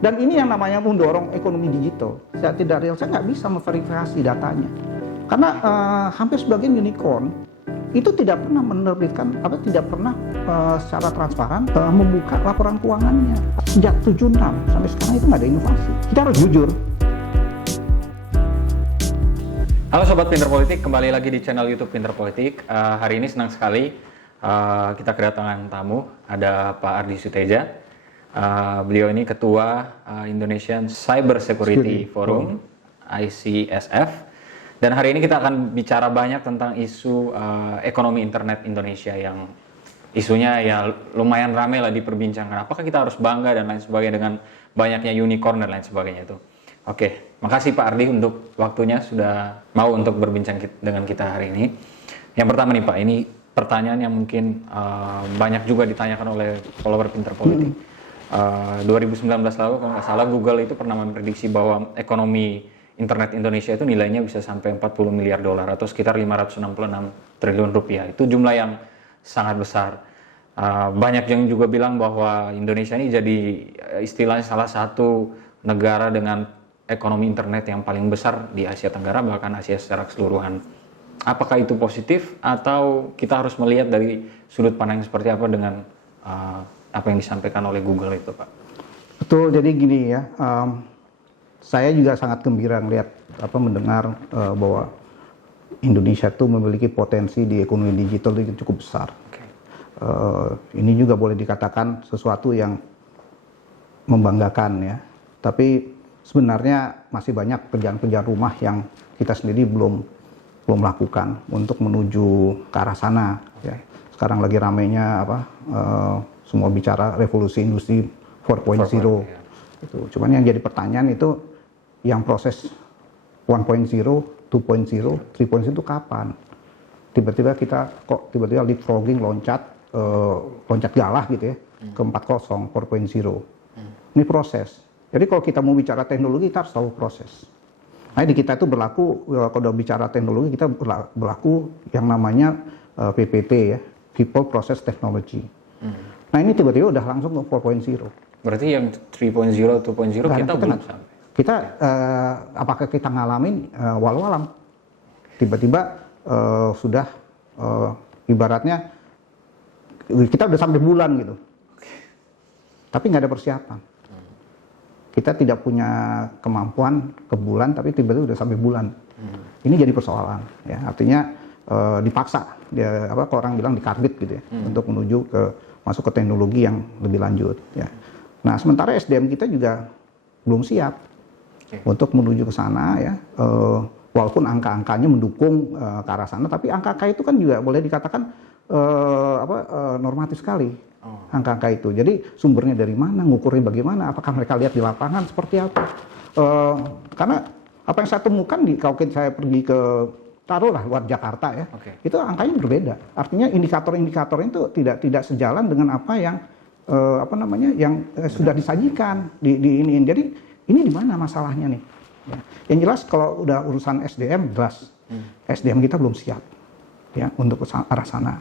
Dan ini yang namanya mendorong ekonomi digital. Saya tidak real, saya nggak bisa memverifikasi datanya. Karena hampir sebagian unicorn itu tidak pernah menerbitkan, tidak pernah secara transparan membuka laporan keuangannya. Sejak 76 sampai sekarang itu nggak ada inovasi. Kita harus jujur. Halo Sobat Pinter Politik, kembali lagi di channel YouTube Pinter Politik. Hari ini senang sekali kita kedatangan tamu, ada Pak Ardi Suteja. Beliau ini Ketua Indonesian Cyber Security Forum, ICSF. Dan hari ini kita akan bicara banyak tentang isu ekonomi internet Indonesia yang isunya ya lumayan ramai lah diperbincangkan. Apakah kita harus bangga dan lain sebagainya dengan banyaknya unicorn dan lain sebagainya itu. Oke, makasih Pak Ardi untuk waktunya sudah mau untuk berbincang dengan kita hari ini. Yang pertama nih Pak, ini pertanyaan yang mungkin banyak juga ditanyakan oleh follower Pinter Politik. 2019 lalu kalau nggak salah Google itu pernah memprediksi bahwa ekonomi internet Indonesia itu nilainya bisa sampai 40 miliar dolar atau sekitar 566 triliun rupiah. Itu jumlah yang sangat besar. Banyak yang juga bilang bahwa Indonesia ini jadi istilahnya salah satu negara dengan ekonomi internet yang paling besar di Asia Tenggara, bahkan Asia secara keseluruhan. Apakah itu positif atau kita harus melihat dari sudut pandang seperti apa dengan apa yang disampaikan oleh Google itu, Pak? Betul, jadi gini ya, saya juga sangat gembira mendengar bahwa Indonesia itu memiliki potensi di ekonomi digital yang cukup besar. Okay. Ini juga boleh dikatakan sesuatu yang membanggakan ya, tapi sebenarnya masih banyak kerjaan-kerjaan rumah yang kita sendiri belum lakukan untuk menuju ke arah sana. Ya. Sekarang lagi ramainya semua bicara revolusi industri 4.0. Itu. Cuman yang jadi pertanyaan itu yang proses 1.0, 2.0, 3.0 itu kapan? Tiba-tiba kita kok tiba-tiba leapfrogging loncat galah gitu ya ke 4.0, 4.0. Ini proses. Jadi kalau kita mau bicara teknologi kita harus tahu proses. Nah di kita itu berlaku kalau bicara teknologi kita berlaku yang namanya PPT ya, People Process Technology. Nah ini tiba-tiba udah langsung ke 4.0. Berarti yang 3.0, 2.0 kita belum sampai. Kita apakah kita ngalamin walau alam? Tiba-tiba sudah ibaratnya kita udah sampai bulan gitu. Tapi nggak ada persiapan. Kita tidak punya kemampuan ke bulan, tapi tiba-tiba udah sampai bulan. Ini jadi persoalan. Ya. Artinya dipaksa, kalau orang bilang dikarbit gitu ya, untuk menuju masuk ke teknologi yang lebih lanjut. Ya. Nah, sementara SDM kita juga belum siap untuk menuju ke sana ya. Walaupun angka-angkanya mendukung ke arah sana, tapi angka-angka itu kan juga boleh dikatakan normatif sekali. Angka-angka itu. Jadi sumbernya dari mana, ngukurnya bagaimana, apakah mereka lihat di lapangan seperti apa. Karena apa yang saya temukan kalau saya pergi ke taruhlah luar Jakarta ya, itu angkanya berbeda. Artinya indikator-indikator itu tidak sejalan dengan apa yang sudah disajikan di ini. Jadi ini di mana masalahnya nih? Ya. Yang jelas kalau udah urusan SDM jelas SDM kita belum siap ya untuk ke arah sana.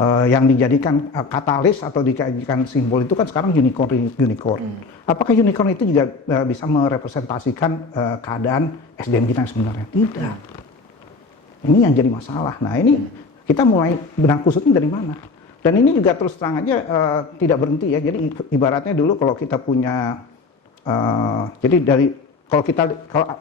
Yang dijadikan katalis atau dijadikan simbol itu kan sekarang unicorn. Apakah unicorn itu juga bisa merepresentasikan keadaan SDM kita yang sebenarnya? Tidak. Ini yang jadi masalah. Nah ini kita mulai benang kusutnya dari mana? Dan ini juga terus terang aja tidak berhenti ya. Jadi ibaratnya dulu kalau kita punya, kalau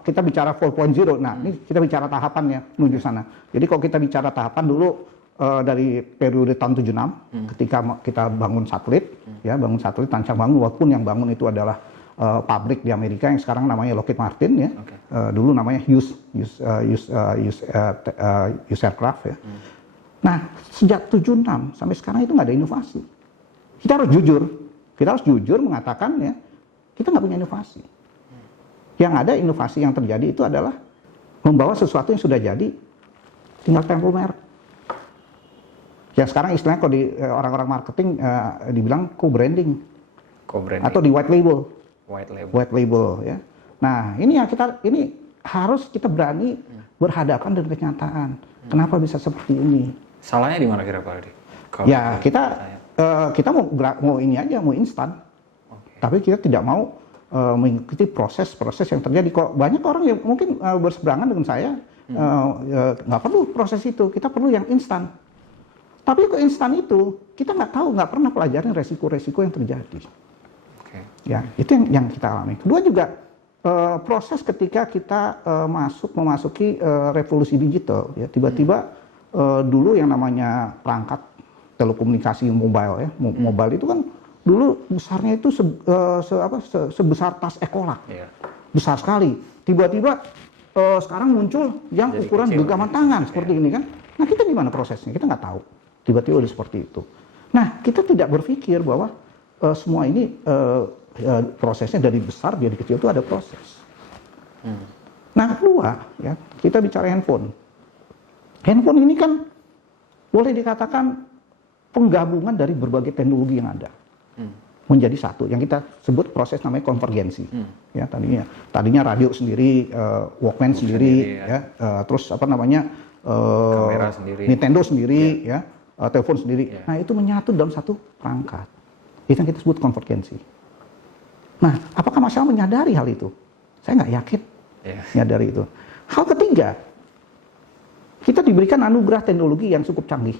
kita bicara 4.0, nah ini kita bicara tahapannya menuju sana. Jadi kalau kita bicara tahapan dulu dari periode tahun 76 ketika kita bangun satelit, rancang bangun, walaupun yang bangun itu adalah pabrik di Amerika yang sekarang namanya Lockheed Martin ya, dulu namanya Hughes Aircraft ya. Nah sejak 76 sampai sekarang itu nggak ada inovasi. Kita harus jujur mengatakan ya kita nggak punya inovasi. Yang ada inovasi yang terjadi itu adalah membawa sesuatu yang sudah jadi tinggal tempel merek. Yang sekarang istilahnya kalau di orang-orang marketing dibilang co-branding atau di white label ya. Nah ini yang harus kita berani berhadapan dengan kenyataan. Kenapa bisa seperti ini? Salahnya di mana kira-kira Pak Ardi? Ya kita mau ini aja, mau instan. Tapi kita tidak mau mengikuti proses-proses yang terjadi. Kok banyak orang yang mungkin berseberangan dengan saya, nggak perlu proses itu, kita perlu yang instan. Tapi kok instan itu kita nggak tahu, nggak pernah pelajarin resiko-resiko yang terjadi. Okay. Ya, itu yang kita alami. Kedua juga proses ketika kita memasuki revolusi digital, ya tiba-tiba dulu yang namanya perangkat telekomunikasi mobile, ya mobile itu kan dulu besarnya itu sebesar tas ekolak, besar sekali. Tiba-tiba sekarang muncul yang jadi ukuran genggaman tangan seperti ini kan. Nah kita gimana prosesnya? Kita nggak tahu. Tiba-tiba udah seperti itu. Nah kita tidak berpikir bahwa semua ini prosesnya dari besar jadi kecil itu ada proses. Nah kedua, ya kita bicara handphone. Handphone ini kan boleh dikatakan penggabungan dari berbagai teknologi yang ada menjadi satu. Yang kita sebut proses namanya konvergensi. Ya tadinya radio sendiri, Walkman sendiri, ya. Terus apa namanya kamera sendiri, Nintendo sendiri, ya. Telepon sendiri. Nah itu menyatu dalam satu perangkat. Itu yang kita sebut konvergensi. Nah, apakah masyarakat menyadari hal itu? Saya nggak yakin menyadari itu. Hal ketiga, kita diberikan anugerah teknologi yang cukup canggih.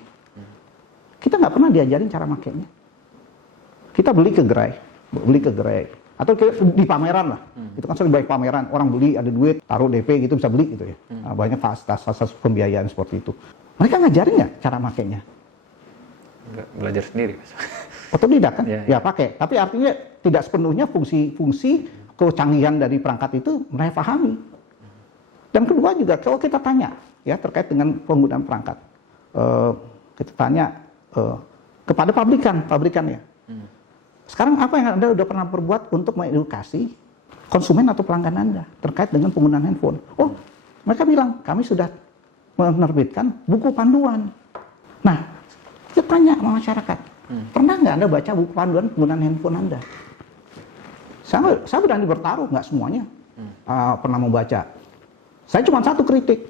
Kita nggak pernah diajarin cara makainya. Kita beli ke gerai, atau di pameran lah. Itu kan sering baik pameran, orang beli ada duit, taruh DP gitu bisa beli gitu ya. Nah, banyak fasilitas pembiayaan seperti itu. Mereka ngajarin nggak cara makainya? Nggak, belajar sendiri. Otodidak kan? Ya pakai. Tapi artinya tidak sepenuhnya fungsi kecanggihan dari perangkat itu mereka pahami. Dan kedua juga kalau kita tanya ya terkait dengan penggunaan perangkat, kita tanya kepada pabrikan ya. Sekarang apa yang Anda sudah pernah berbuat untuk mengedukasi konsumen atau pelanggan Anda terkait dengan penggunaan handphone? Oh, mereka bilang kami sudah menerbitkan buku panduan. Nah, kita tanya sama masyarakat. Pernah nggak Anda baca buku panduan penggunaan handphone Anda? Saya berani bertaruh, nggak semuanya pernah membaca. Saya cuma satu kritik.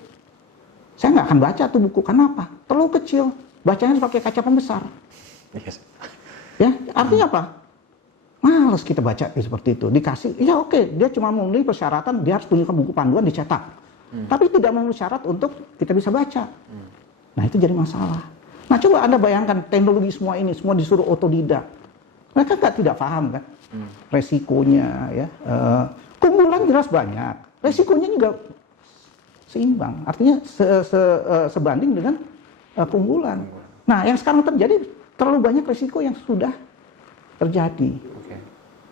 Saya nggak akan baca tuh buku. Kenapa? Terlalu kecil. Bacanya harus pakai kaca pembesar. Yes. Ya, artinya apa? Males kita baca seperti itu. Dikasih, ya oke, dia cuma memenuhi persyaratan, dia harus punya buku panduan dicetak. Tapi tidak memenuhi syarat untuk kita bisa baca. Nah itu jadi masalah. Nah coba Anda bayangkan teknologi semua ini, semua disuruh otodidak. Mereka tidak paham kan resikonya ya. Keunggulan jelas banyak, resikonya juga seimbang. Artinya sebanding dengan keunggulan. Nah yang sekarang terjadi terlalu banyak resiko yang sudah terjadi.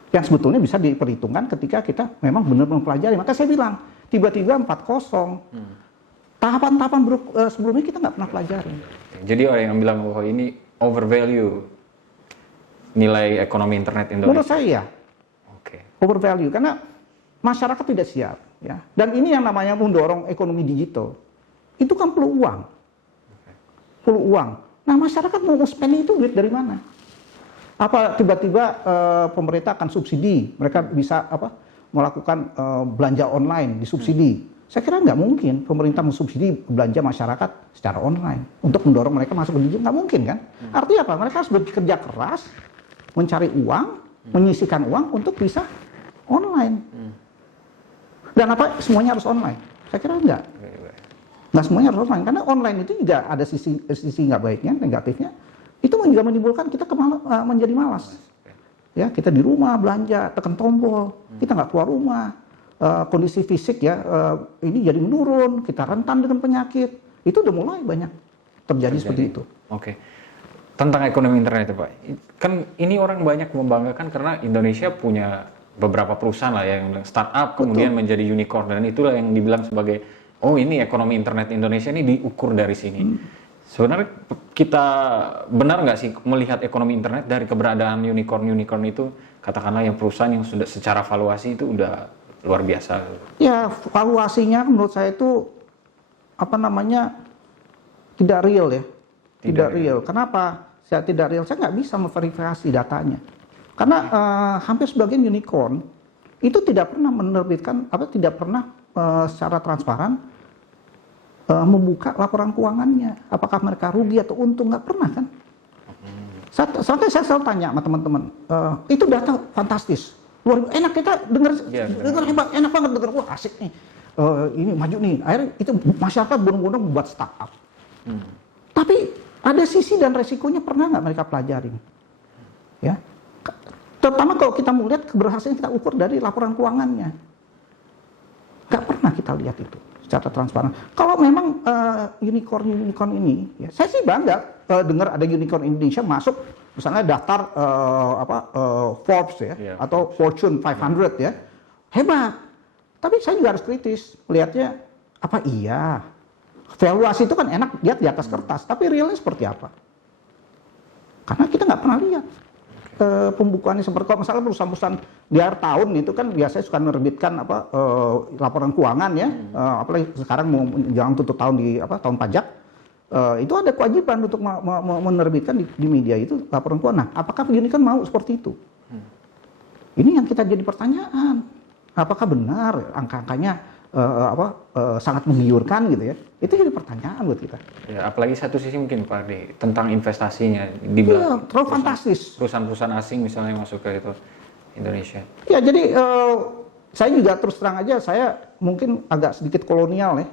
Yang sebetulnya bisa diperhitungkan ketika kita memang benar mempelajari. Maka saya bilang tiba-tiba 4.0. Tahapan-tahapan sebelumnya kita nggak pernah pelajari. Jadi orang yang bilang bahwa ini overvalue nilai ekonomi internet Indonesia. Menurut saya, overvalue karena masyarakat tidak siap, ya. Dan ini yang namanya mendorong ekonomi digital, itu kan perlu uang, perlu uang. Nah masyarakat mau spend itu duit dari mana? Apa tiba-tiba pemerintah akan subsidi, mereka bisa melakukan belanja online disubsidi? Saya kira nggak mungkin pemerintah mensubsidi belanja masyarakat secara online untuk mendorong mereka masuk ke digital, nggak mungkin kan? Artinya apa? Mereka harus bekerja keras, mencari uang, menyisihkan uang untuk bisa online. Dan apa? Semuanya harus online? Saya kira nggak. Nggak semuanya harus online, karena online itu juga ada sisi nggak baiknya, negatifnya. Itu juga menimbulkan kita menjadi malas. Ya, kita di rumah belanja, tekan tombol, kita nggak keluar rumah. Kondisi fisik ya ini jadi menurun, kita rentan dengan penyakit. Itu udah mulai banyak terjadi seperti itu. Oke. Tentang ekonomi internet Pak. Kan ini orang banyak membanggakan karena Indonesia punya beberapa perusahaan lah yang startup kemudian menjadi unicorn, dan itulah yang dibilang sebagai ini ekonomi internet Indonesia ini diukur dari sini. Sebenarnya kita benar nggak sih melihat ekonomi internet dari keberadaan unicorn itu, katakanlah yang perusahaan yang sudah secara valuasi itu udah luar biasa? Ya, valuasinya menurut saya itu tidak real ya. Tidak real. Kenapa saya tidak real? Saya nggak bisa memverifikasi datanya. Karena hampir sebagian unicorn itu tidak pernah menerbitkan tidak pernah secara transparan membuka laporan keuangannya. Apakah mereka rugi atau untung, nggak pernah kan? Saya selalu tanya sama teman-teman, itu data fantastis. luar enak kita dengar, Iya, dengar hebat, enak banget dengar, wah asik nih, ini maju nih. Akhirnya itu masyarakat benar-benar membuat startup. Tapi ada sisi dan resikonya pernah nggak mereka pelajarin? Ya, terutama kalau kita mau lihat keberhasilan kita ukur dari laporan keuangannya, nggak pernah kita lihat itu secara transparan. Kalau memang unicorn ini, ya, saya sih bangga dengar ada unicorn Indonesia masuk, misalnya daftar Forbes ya, atau Fortune 500 ya, hebat. Tapi saya juga harus kritis melihatnya, apa iya valuasi itu kan enak lihat di atas kertas, tapi realnya seperti apa? Karena kita nggak pernah lihat pembukuannya seperti apa. Misalnya perusahaan-perusahaan di akhir tahun itu kan biasanya suka menerbitkan laporan keuangan ya, apalagi sekarang mau menjelang tutup tahun di tahun pajak, itu ada kewajiban untuk menerbitkan di media itu laporan keuangan. Nah, apakah begini kan mau seperti itu? Ini yang kita jadi pertanyaan. Apakah benar angka-angkanya sangat menggiurkan gitu ya? Itu jadi pertanyaan buat kita. Ya, apalagi satu sisi mungkin Pak Ardi tentang investasinya Iya, terlalu fantastis. Perusahaan-perusahaan asing misalnya masuk ke itu Indonesia. Ya, jadi saya juga terus terang aja, saya mungkin agak sedikit kolonial ya.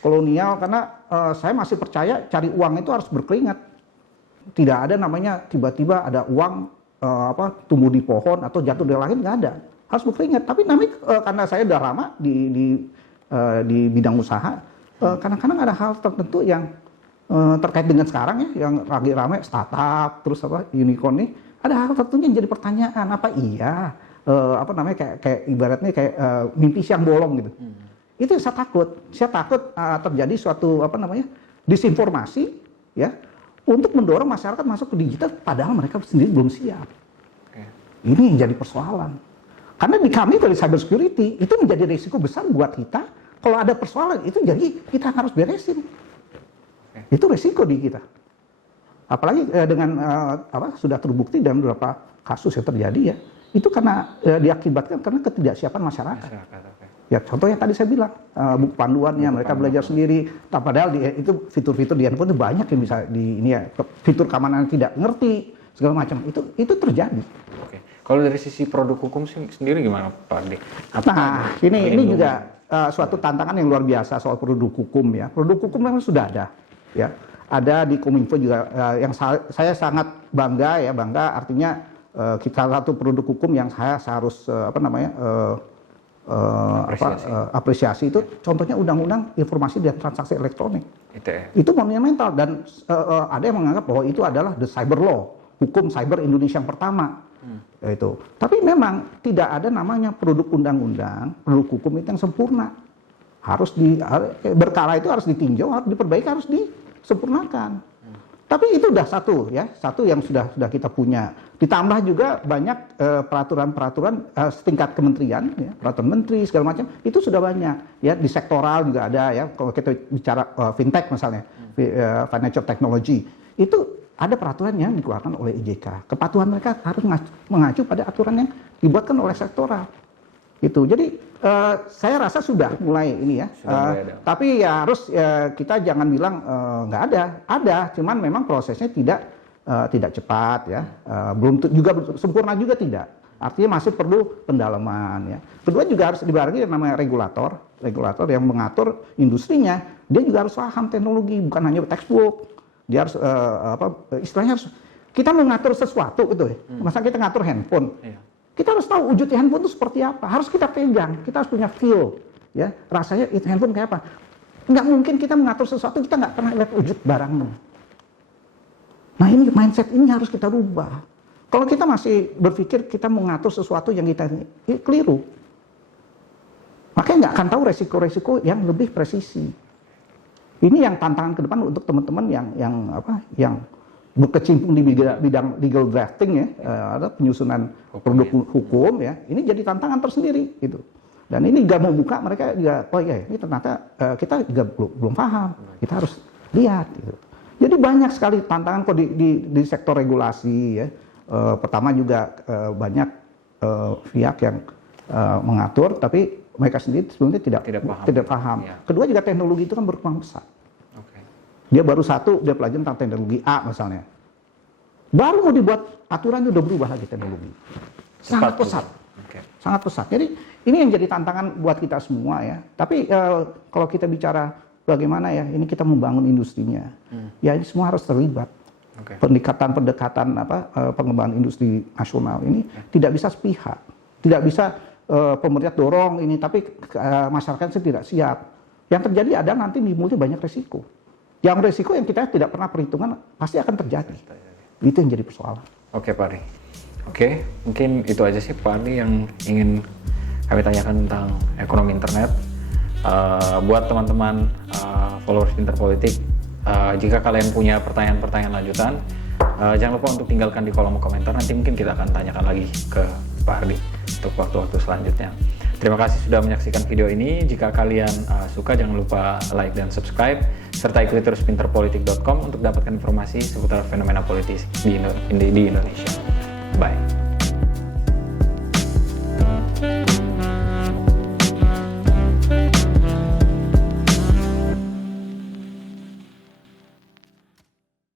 Kolonial karena saya masih percaya cari uang itu harus berkeringat. Tidak ada namanya tiba-tiba ada uang tumbuh di pohon atau jatuh dari langit, nggak ada. Harus berkeringat. Tapi namanya karena saya udah lama di bidang usaha, kadang-kadang ada hal tertentu yang terkait dengan sekarang ya, yang lagi ramai startup, terus unicorn nih, ada hal tertentu yang jadi pertanyaan, apa iya kayak ibaratnya kayak mimpi siang bolong gitu. Itu yang saya takut. Saya takut terjadi suatu disinformasi ya, untuk mendorong masyarakat masuk ke digital padahal mereka sendiri belum siap. Ini yang jadi persoalan. Karena di kami dari cyber security itu menjadi risiko besar buat kita. Kalau ada persoalan itu jadi kita harus beresin. Itu risiko di kita. Apalagi dengan sudah terbukti dalam beberapa kasus yang terjadi ya. Itu karena diakibatkan karena ketidaksiapan masyarakat. Ya contoh yang tadi saya bilang, buku panduannya mereka belajar sendiri. Padahal itu fitur-fitur di handphone itu banyak yang bisa fitur keamanan tidak ngerti segala macam. Itu terjadi. Oke. Kalau dari sisi produk hukum sendiri gimana Pak Ardi? Nah, ini juga suatu tantangan yang luar biasa soal produk hukum ya. Produk hukum memang sudah ada, ya. Ada di Kominfo juga yang saya sangat bangga artinya kita satu produk hukum yang saya harus apresiasi itu. Contohnya Undang-Undang Informasi dan Transaksi Elektronik. Itu monumental dan ada yang menganggap bahwa itu adalah the cyber law, hukum cyber Indonesia yang pertama. Itu. Tapi memang tidak ada namanya produk undang-undang, produk hukum itu yang sempurna. Berkala itu harus ditinjau, harus diperbaiki, harus disempurnakan. Tapi itu udah satu yang sudah kita punya. Ditambah juga banyak peraturan-peraturan setingkat kementerian, ya, peraturan menteri segala macam itu sudah banyak. Ya di sektoral juga ada ya. Kalau kita bicara fintech misalnya, financial technology itu ada peraturan yang dikeluarkan oleh IJK. Kepatuhan mereka harus mengacu pada aturan yang dibuatkan oleh sektoral. Gitu. Jadi saya rasa sudah mulai ini ya. Tapi ya harus kita jangan bilang nggak ada. Ada, cuman memang prosesnya tidak cepat ya. Belum juga sempurna juga tidak. Artinya masih perlu pendalaman ya. Kedua juga harus dibarengi yang namanya regulator yang mengatur industrinya. Dia juga harus paham teknologi, bukan hanya textbook. Dia harus istilahnya harus kita mengatur sesuatu gitu ya. Masa kita ngatur handphone. Kita harus tahu wujud handphone itu seperti apa. Harus kita pegang, kita harus punya feel ya. Rasanya itu handphone kayak apa. Nggak mungkin kita mengatur sesuatu kita nggak pernah lihat wujud barangnya. Nah, ini mindset ini harus kita rubah. Kalau kita masih berpikir kita mengatur sesuatu yang kita ini keliru. Makanya nggak akan tahu resiko-resiko yang lebih presisi. Ini yang tantangan ke depan untuk teman-teman yang berkecimpung di bidang legal drafting ya, ada penyusunan produk hukum ya. Ini jadi tantangan tersendiri gitu. Dan ini juga membuka mereka juga, oh ya ini ternyata kita juga belum paham. Kita harus lihat gitu. Jadi banyak sekali tantangan kok di sektor regulasi ya. Pertama juga banyak pihak yang mengatur tapi mereka sendiri sebelumnya tidak paham. Ya. Kedua juga teknologi itu kan berkembang pesat. Dia baru dia pelajari tentang teknologi A misalnya. Baru mau dibuat aturan udah berubah lagi teknologi. Sangat pesat. sangat pesat. Jadi ini yang jadi tantangan buat kita semua ya. Tapi kalau kita bicara bagaimana ya, ini kita membangun industrinya, ya ini semua harus terlibat. Pendekatan pengembangan industri nasional ini tidak bisa sepihak, tidak bisa pemerintah dorong ini, tapi masyarakat tidak siap. Yang terjadi ada nanti timbulnya banyak resiko. Yang resiko yang kita tidak pernah perhitungan pasti akan terjadi. Itu yang jadi persoalan. Oke Pak Ardi. Oke, mungkin itu aja sih Pak Ardi yang ingin kami tanyakan tentang ekonomi internet. Buat teman-teman followers Pinter Politik, jika kalian punya pertanyaan-pertanyaan lanjutan, jangan lupa untuk tinggalkan di kolom komentar. Nanti mungkin kita akan tanyakan lagi ke Pak Ardi untuk waktu-waktu selanjutnya. Terima kasih sudah menyaksikan video ini. Jika kalian suka, jangan lupa like dan subscribe, serta ikuti terus pinterpolitik.com untuk dapatkan informasi seputar fenomena politik di Indonesia. Bye.